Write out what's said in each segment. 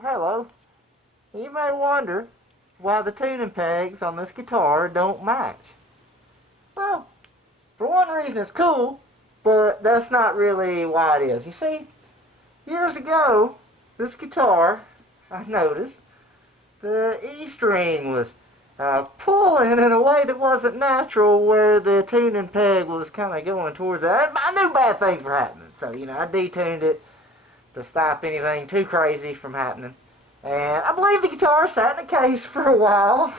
Well, hello. You may wonder why the tuning pegs on this guitar don't match. Well, for one reason it's cool, but that's not really why it is. You see, years ago, this guitar, I noticed, the E string was pulling in a way that wasn't natural, where the tuning peg was kind of going towards that. I knew bad things were happening, so, I detuned it to stop anything too crazy from happening. And I believe the guitar sat in the case for a while.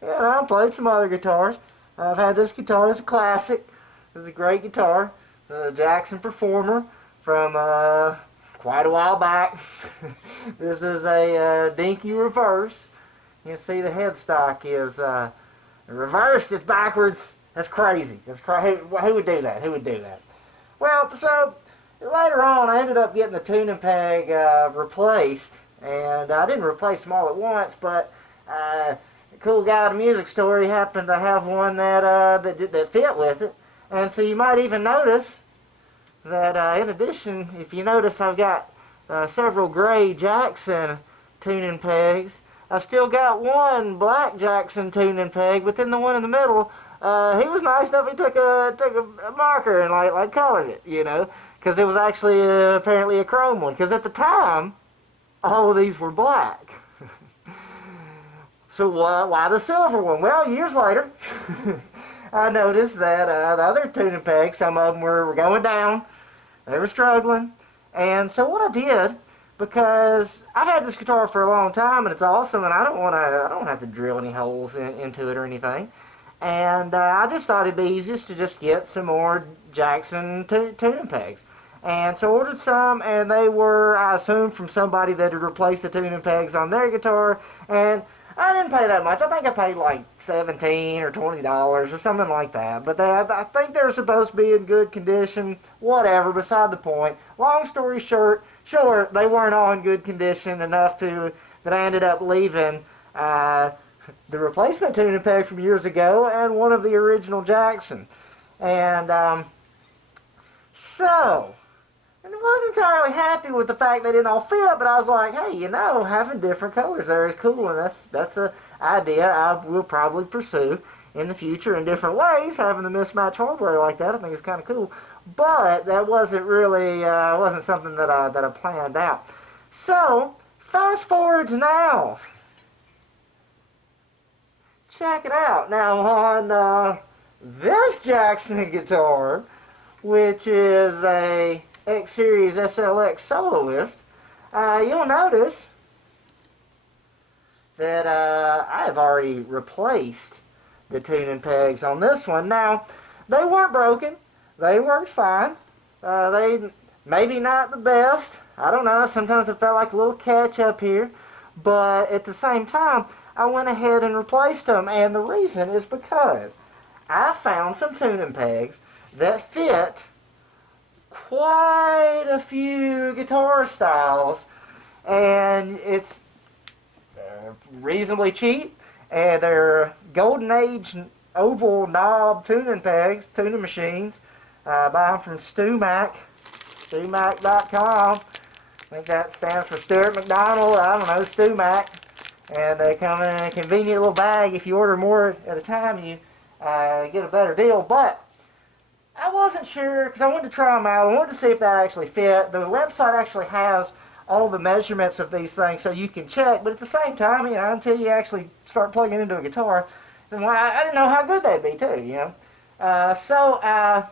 And I played some other guitars. I've had this guitar as a classic. It's a great guitar. The Jackson Performer from quite a while back. This is a Dinky Reverse. You can see the headstock is reversed. It's backwards. That's crazy. That's crazy. Who would do that? Who would do that? Well, so later on, I ended up getting the tuning peg replaced, and I didn't replace them all at once, but a cool guy at a music store, he happened to have one that fit with it. And so you might even notice that in addition, if you notice, I've got several gray Jackson tuning pegs. I've still got one black Jackson tuning peg, but then the one in the middle, he was nice enough, he took a marker and like colored it, because it was actually apparently a chrome one, because at the time all of these were black. So why the silver one? Well, years later I noticed that the other tuning pegs, some of them were going down, they were struggling, and so what I did, because I've had this guitar for a long time and it's awesome, and I don't have to drill any holes into it or anything. And I just thought it'd be easiest to just get some more Jackson tuning pegs. And so I ordered some, and they were, I assume, from somebody that had replaced the tuning pegs on their guitar. And I didn't pay that much. I think I paid like $17 or $20 or something like that. But I think they're supposed to be in good condition. Whatever, beside the point. Long story short, they weren't all in good condition enough that I ended up leaving the replacement tuning peg from years ago and one of the original Jackson. And and I wasn't entirely happy with the fact they didn't all fit, but I was like, hey, having different colors there is cool, and that's an idea I will probably pursue in the future in different ways. Having the mismatched hardware like that, I think is kind of cool. But that wasn't really wasn't something that I planned out. So fast forward to now. Check it out. Now on this Jackson guitar, which is a X Series SLX Soloist, you'll notice that I have already replaced the tuning pegs on this one. Now, they weren't broken. They worked fine. They maybe not the best. I don't know. Sometimes it felt like a little catch up here. But at the same time, I went ahead and replaced them. And the reason is because I found some tuning pegs that fit quite a few guitar styles, and it's reasonably cheap, and they're golden age oval knob tuning pegs, tuning machines. Buy them from StuMac.com. I think that stands for Stuart McDonald, I don't know, StuMac. And they come in a convenient little bag. If you order more at a time, you get a better deal. But I wasn't sure, because I wanted to try them out. I wanted to see if that actually fit. The website actually has all the measurements of these things so you can check, but at the same time, until you actually start plugging into a guitar, then I didn't know how good they'd be too, So I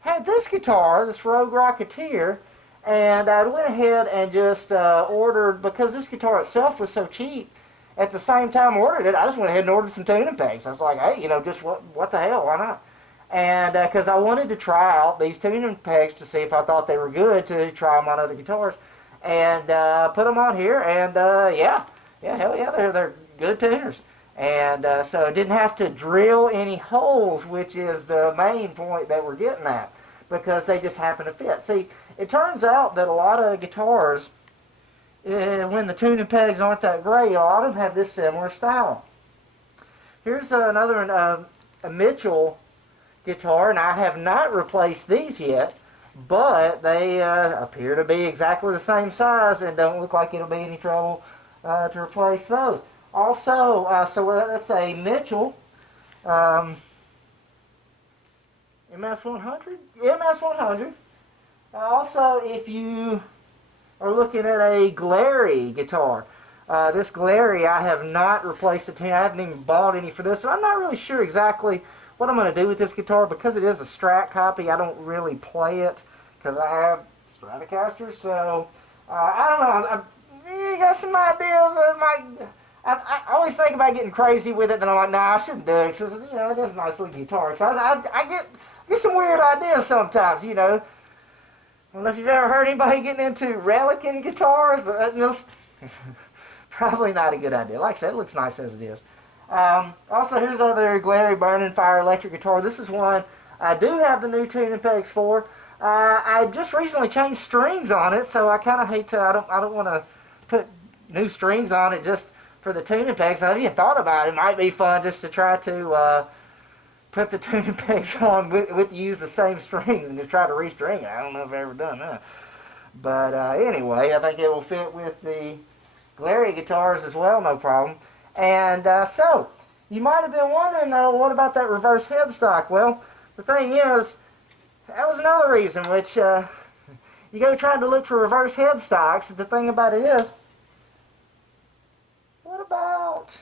had this guitar, this Rogue Rocketeer, and I went ahead and just ordered, because this guitar itself was so cheap. At the same time I ordered it, I just went ahead and ordered some tuning pegs. I was like, hey, just what the hell, why not? And because I wanted to try out these tuning pegs to see if I thought they were good, to try them on other guitars, and put them on here, and hell yeah, they're good tuners. And so I didn't have to drill any holes, which is the main point that we're getting at, because they just happen to fit. See, it turns out that a lot of guitars, when the tuning pegs aren't that great, a lot of them have this similar style. Here's another one, a Mitchell guitar, and I have not replaced these yet, but they appear to be exactly the same size and don't look like it'll be any trouble to replace those. Also, so that's a Mitchell MS-100? MS-100. Also, if you are looking at a Glarry guitar, this Glarry, I have not replaced the tin. I haven't even bought any for this, so I'm not really sure exactly what I'm going to do with this guitar. Because it is a Strat copy, I don't really play it because I have Stratocasters, so I don't know. I got some ideas. I always think about getting crazy with it, then I'm like, nah, I shouldn't do it, because, you know, it is a nice little guitar. So I get some weird ideas sometimes, you know. I don't know if you've ever heard anybody getting into relicing guitars, but probably not a good idea. Like I said, it looks nice as it is. Also, here's another Glarry Burning Fire electric guitar. This is one I do have the new tuning pegs for. I just recently changed strings on it, so I kind of hate to, I don't want to put new strings on it just for the tuning pegs. I've even thought about it. It might be fun just to try to put the tuning pegs on with use the same strings and just try to restring it. I don't know if I've ever done that. But anyway, I think it will fit with the Glarry guitars as well, no problem. And so, you might have been wondering though, what about that reverse headstock? Well, the thing is, that was another reason which you go trying to look for reverse headstocks. The thing about it is, what about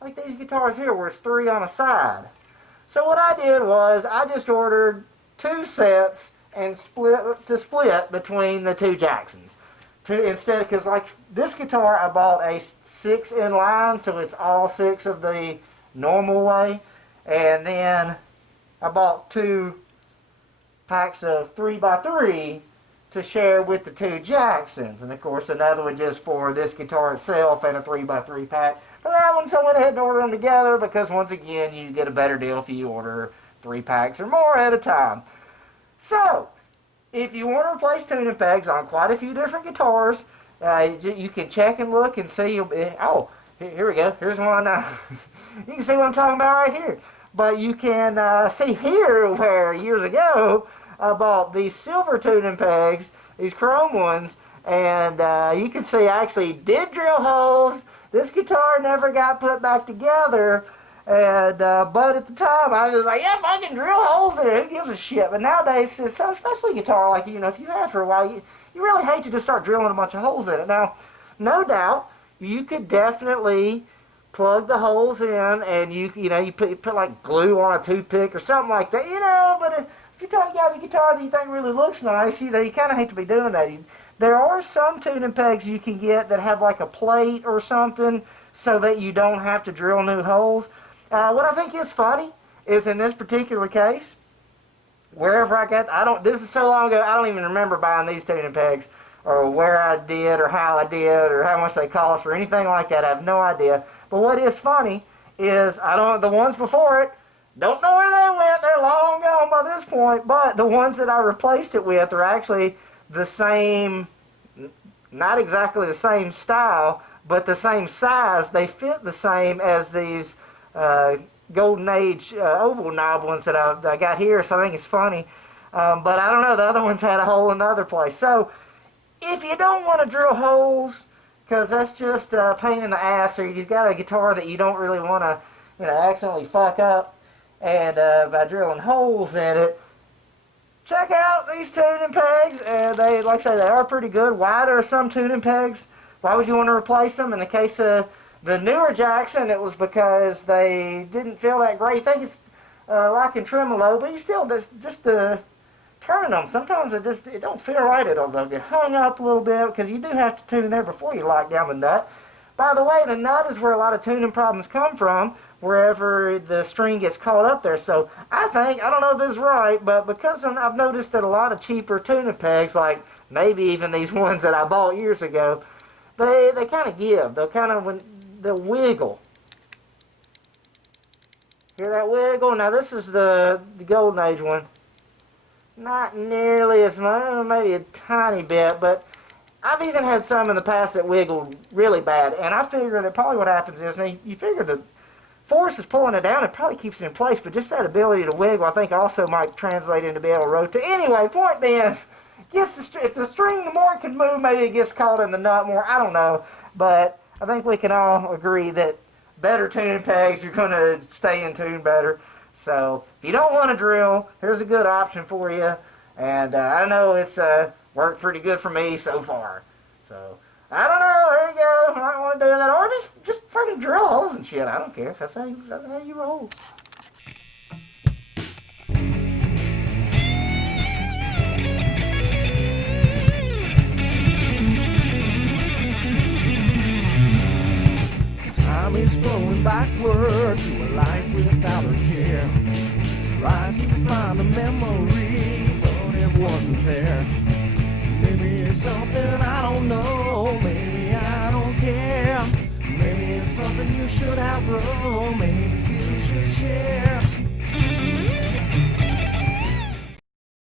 like these guitars here where it's 3 on a side? So what I did was I just ordered 2 sets and split between the 2 Jacksons. Instead, because like this guitar I bought a 6 in line, so it's all 6 of the normal way, and then I bought 2 packs of 3x3 to share with the 2 Jacksons, and of course another one just for this guitar itself and a 3x3 pack for that one. So I went ahead and ordered them together because once again you get a better deal if you order 3 packs or more at a time. So if you want to replace tuning pegs on quite a few different guitars, you can check and look and see. Oh, here we go. Here's one. You can see what I'm talking about right here. But you can see here where years ago I bought these silver tuning pegs, these chrome ones, and you can see I actually did drill holes. This guitar never got put back together. And but at the time I was just like, yeah, if I can drill holes in it, who gives a shit? But nowadays, it's so, especially guitar, like, you know, if you had for a while, you really hate to just start drilling a bunch of holes in it. Now, no doubt, you could definitely plug the holes in, and you put like glue on a toothpick or something like that, you know. But if you got a guitar that you think really looks nice, you know, you kind of hate to be doing that. There are some tuning pegs you can get that have like a plate or something, so that you don't have to drill new holes. What I think is funny is in this particular case, wherever this is so long ago, I don't even remember buying these tuning pegs, or where I did, or how I did, or how much they cost, or anything like that. I have no idea. But what is funny is, the ones before it, don't know where they went. They're long gone by this point. But the ones that I replaced it with are actually the same, not exactly the same style, but the same size. They fit the same as these Golden Age oval knob ones that I got here, so I think it's funny. But I don't know, the other ones had a hole in the other place. So if you don't want to drill holes, because that's just a pain in the ass, or you've got a guitar that you don't really want to, you know, accidentally fuck up and by drilling holes in it, check out these tuning pegs. And they, like I say, they are pretty good. Why there are some tuning pegs? Why would you want to replace them? In the case of the newer Jackson, it was because they didn't feel that great. I think it's like in tremolo, but you still just turning them. Sometimes it don't feel right. It'll get hung up a little bit because you do have to tune there before you lock down the nut. By the way, the nut is where a lot of tuning problems come from, wherever the string gets caught up there. So I don't know if this is right, but because I've noticed that a lot of cheaper tuning pegs, like maybe even these ones that I bought years ago, they kind of give. They'll wiggle. Hear that wiggle? Now this is the Golden Age one. Not nearly as much, maybe a tiny bit, but I've even had some in the past that wiggled really bad. And I figure that probably what happens is, now you figure that force is pulling it down, it probably keeps it in place, but just that ability to wiggle, I think, also might translate into being able to rotate. Anyway, point being, if the string, the more it can move, maybe it gets caught in the nut more. I don't know, but I think we can all agree that better tuning pegs are going to stay in tune better. So if you don't want to drill, here's a good option for you. And I know it's worked pretty good for me so far. So I don't know. There you go. I might want to do that, or just fucking drill holes and shit. I don't care. That's how you roll. Time is flowing backward to a life without a care. Tried to find a memory, but it wasn't there. Maybe it's something I don't know, maybe I don't care. Maybe it's something you should outgrow, maybe you should share.